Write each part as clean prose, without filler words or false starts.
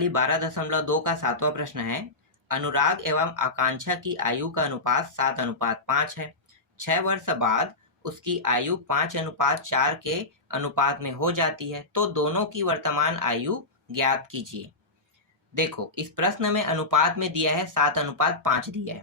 प्रश्नावली 12.2 का 7वां प्रश्न है, अनुराग एवं आकांक्षा की आयु का अनुपात 7:5 है। 6 वर्ष बाद उसकी आयु 5:4 के अनुपात में हो जाती है, तो दोनों की वर्तमान आयु ज्ञात कीजिए। देखो, इस प्रश्न में अनुपात में दिया है 7:5 दिया है।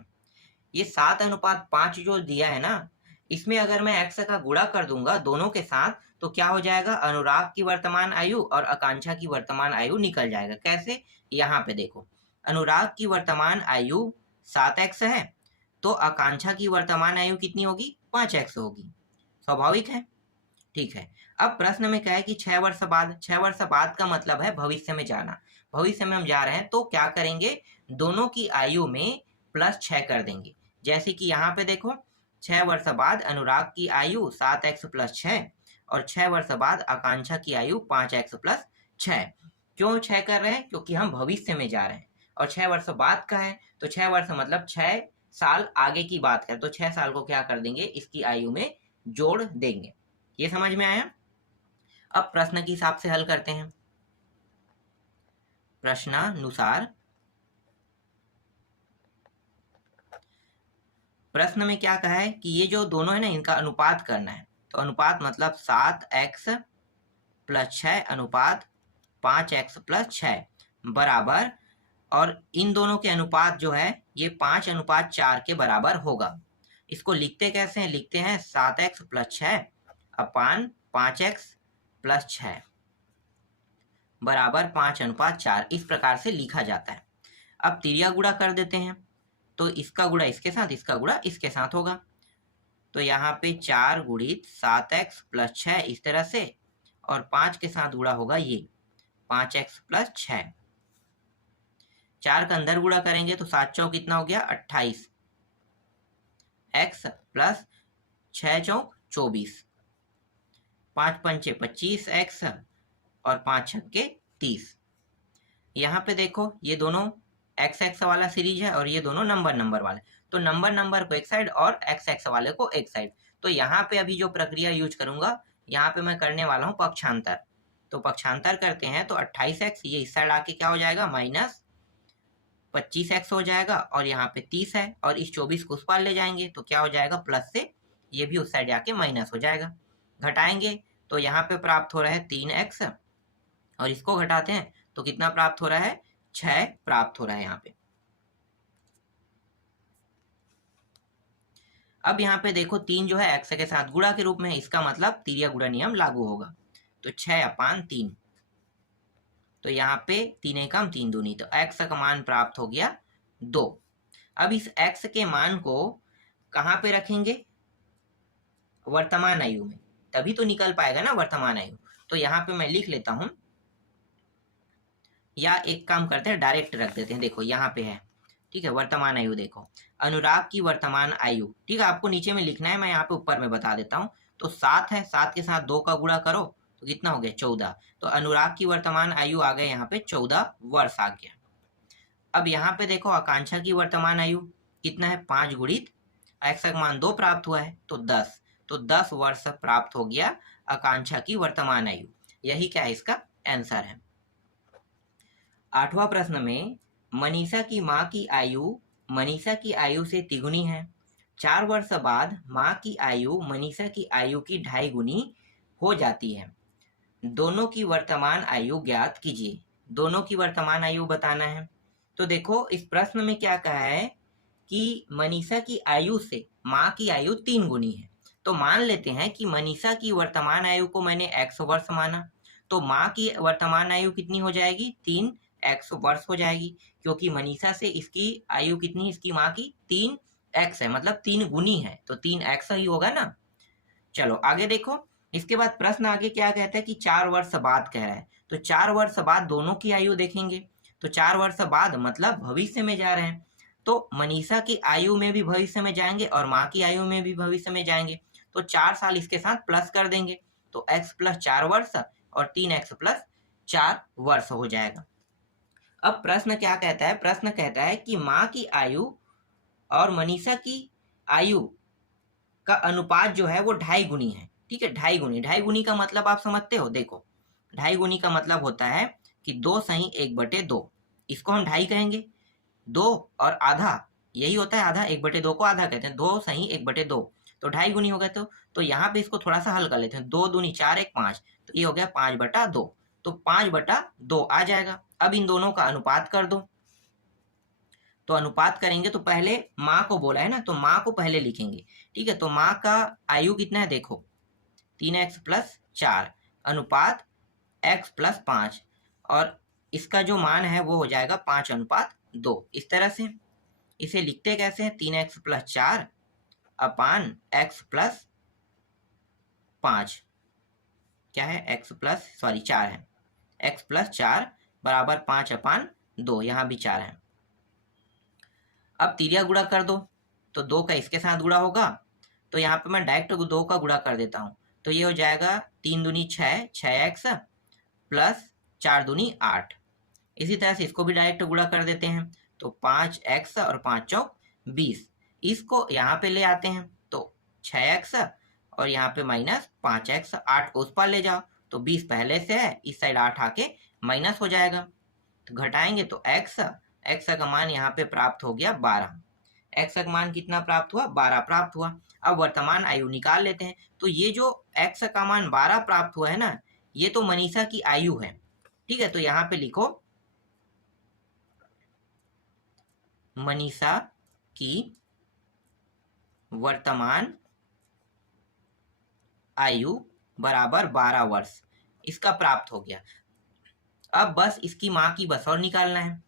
ये 7:5 जो दिया है ना, इसमें अगर मैं x का गुणा कर दूंगा दोनों के साथ, तो क्या हो जाएगा, अनुराग की वर्तमान आयु और आकांक्षा की वर्तमान आयु निकल जाएगा। कैसे? यहाँ पे देखो, अनुराग की वर्तमान आयु 7x है, तो आकांक्षा की वर्तमान आयु कितनी होगी, 5x होगी। स्वाभाविक है। ठीक है। अब प्रश्न में क्या है कि 6 वर्ष बाद, 6 वर्ष बाद का मतलब है भविष्य में जाना। भविष्य में हम जा रहे हैं, तो क्या करेंगे, दोनों की आयु में +6 कर देंगे। जैसे कि यहाँ पे देखो, 6 वर्ष बाद अनुराग की आयु 7x + 6 और 6 वर्ष बाद आकांक्षा की आयु 5x + 6। क्यों 6 कर रहे हैं? क्योंकि हम भविष्य में जा रहे हैं और 6 वर्ष बाद का है, तो 6 वर्ष मतलब 6 साल आगे की बात करें, तो 6 साल को क्या कर देंगे, इसकी आयु में जोड़ देंगे। ये समझ में आया? अब प्रश्न के हिसाब से हल करते हैं। प्रश्नानुसार प्रश्न में क्या कहा है कि ये जो दोनों है ना, इनका अनुपात करना है। तो अनुपात मतलब 7x + 6 अनुपात 5x + 6 बराबर, और इन दोनों के अनुपात जो है ये 5:4 के बराबर होगा। इसको लिखते कैसे हैं? लिखते हैं 7x + 6 अपान 5x + 6 बराबर 5:4। इस प्रकार से लिखा जाता है। अब तिर्या गुणा कर देते हैं, तो इसका गुणा इसके साथ, इसका गुणा इसके साथ होगा। तो यहाँ पे 4 गुणित 7x + 6 इस तरह से, और 5 के साथ गुणा होगा ये 5x + 6। 4 का अंदर गुणा करेंगे तो 7 चौक कितना हो गया, 28 x + 6 चौक 24, 5 पंचे 25 x और 5 छक्के 30। यहाँ पे देखो, ये दोनों x वाला सीरीज है और ये दोनों नंबर वाले, तो नंबर को एक साइड और x वाले को एक साइड। तो यहाँ पे अभी जो प्रक्रिया यूज करूंगा, यहाँ पे मैं करने वाला हूँ पक्षांतर। तो पक्षांतर करते हैं तो 28x ये इस साइड आके क्या हो जाएगा, -25x हो जाएगा, और यहाँ पे 30 है और इस 24 को उस पार ले जाएंगे तो क्या हो जाएगा, प्लस से ये भी उस साइड आके माइनस हो जाएगा। घटाएंगे तो यहाँ पे प्राप्त हो रहा है 3x, और इसको घटाते हैं तो कितना प्राप्त हो रहा है, 6 प्राप्त हो रहा है यहाँ पे। अब यहाँ पे देखो 3 जो है x के साथ गुणा के रूप में है, इसका मतलब तिर्या गुणा नियम लागू होगा। तो 6/3, तो यहाँ पे 3 एकम 3 दूनी, तो x का मान प्राप्त हो गया 2। अब इस x के मान को कहाँ पे रखेंगे, वर्तमान आयु में, तभी तो निकल पाएगा ना वर्तमान आयु। तो यहाँ पे मैं लिख लेता हूं, या एक काम करते हैं डायरेक्ट रख देते हैं। देखो यहाँ पे है, ठीक है, वर्तमान आयु। देखो अनुराग की वर्तमान आयु, ठीक है, आपको नीचे में लिखना है, मैं यहाँ पे ऊपर में बता देता हूँ। तो 7 है, 7 के साथ 2 का गुणा करो तो कितना हो गया, 14। तो अनुराग की वर्तमान आयु आ गए यहाँ पे 14 वर्ष आ गया। अब यहाँ पे देखो आकांक्षा की वर्तमान आयु कितना है, 5 गुणित x का मान 2 प्राप्त हुआ है तो 10, तो 10 वर्ष प्राप्त हो गया आकांक्षा की वर्तमान आयु। यही क्या है, इसका आंसर है। 8वां प्रश्न में, मनीषा की माँ की आयु मनीषा की आयु से तिगुनी है। 4 वर्ष बाद माँ की आयु मनीषा की आयु की 2.5 गुनी हो जाती है। दोनों की वर्तमान आयु ज्ञात कीजिए। दोनों की वर्तमान आयु बताना है। तो देखो इस प्रश्न में क्या कहा है कि मनीषा की आयु से माँ की आयु 3 गुनी है। तो मान लेते हैं कि मनीषा की वर्तमान आयु को मैंने x वर्ष माना, तो माँ की वर्तमान आयु कितनी हो जाएगी, 3x वर्ष हो जाएगी, क्योंकि मनीषा से इसकी आयु कितनी, इसकी माँ की 3x है, मतलब 3 गुनी है, तो 3x ही होगा ना। चलो आगे देखो, इसके बाद प्रश्न आगे क्या कहता है कि 4 वर्ष बाद कह रहा है। तो 4 वर्ष बाद दोनों की आयु देखेंगे, तो 4 वर्ष बाद मतलब भविष्य में जा रहे हैं, तो मनीषा की आयु में भी भविष्य में जाएंगे और माँ की आयु में भी भविष्य में जाएंगे, तो 4 साल इसके साथ प्लस कर देंगे, तो x + 4 वर्ष और 3x + 4 वर्ष हो जाएगा। अब प्रश्न क्या कहता है, प्रश्न कहता है कि माँ की आयु और मनीषा की आयु का अनुपात जो है वो 2.5 गुनी है। ठीक है, 2.5 गुनी। 2.5 गुनी का मतलब आप समझते हो, देखो 2.5 गुनी का मतलब होता है कि 2 सही 1/2, इसको हम ढाई कहेंगे। 2 और आधा यही होता है, आधा 1/2 को आधा कहते हैं, 2 सही 1/2 तो ढाई गुनी हो गया। तो यहाँ पे इसको थोड़ा सा हल कर लेते हैं, 2 दूनी 4 1 5, तो ये हो गया 5/2, तो 5/2 आ जाएगा। अब इन दोनों का अनुपात कर दो। तो अनुपात करेंगे तो पहले माँ को बोला है ना, तो माँ को पहले लिखेंगे, ठीक है। तो माँ का आयु कितना है देखो, 3x + 4 अनुपात x + 5, और इसका जो मान है वो हो जाएगा 5:2। इस तरह से इसे लिखते कैसे हैं, 3x + 4 अपान x + 5, क्या है x प्लस 4 है, x + 4 बराबर 5/2, यहाँ भी 4 है। अब तिरिया गुणा कर दो, तो 2 का इसके साथ गुणा होगा, तो यहाँ पे मैं डायरेक्ट 2 का गुणा कर देता हूँ, तो ये हो जाएगा 3 दूनी 6 6x + 4 दूनी 8। इसी तरह से इसको भी डायरेक्ट गुणा कर देते हैं, तो 5x और 5 चौक 20, इसको यहाँ पे ले आते हैं, तो 6x और यहाँ पे -5x, 8 उस पर ले जाओ, तो 20 पहले से है, इस साइड 8 आके माइनस हो जाएगा, तो घटाएंगे तो x का मान यहाँ पे प्राप्त हो गया 12। x का मान कितना प्राप्त हुआ, 12 प्राप्त हुआ। अब वर्तमान आयु निकाल लेते हैं, तो ये जो x का मान 12 प्राप्त हुआ है ना, ये तो मनीषा की आयु है, ठीक है। तो यहाँ पे लिखो मनीषा की वर्तमान आयु बराबर 12 वर्ष, इसका प्राप्त हो गया। अब बस इसकी माँ की बस और निकालना है,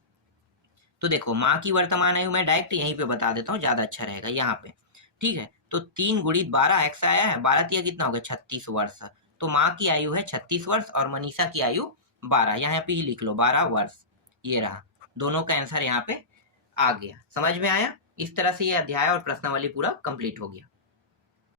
तो देखो माँ की वर्तमान आयु मैं डायरेक्ट यहीं पे बता देता हूँ, ज़्यादा अच्छा रहेगा यहाँ पे, ठीक है। तो 3 × 12 x आया है, 12 तिया कितना हो गया 36 वर्ष, तो माँ की आयु है 36 वर्ष और मनीषा की आयु 12, यहाँ पे ही लिख लो 12 वर्ष, ये रहा, दोनों का आंसर यहाँ पे आ गया। समझ में आया? इस तरह से ये अध्याय और प्रश्नावली पूरा कंप्लीट हो गया।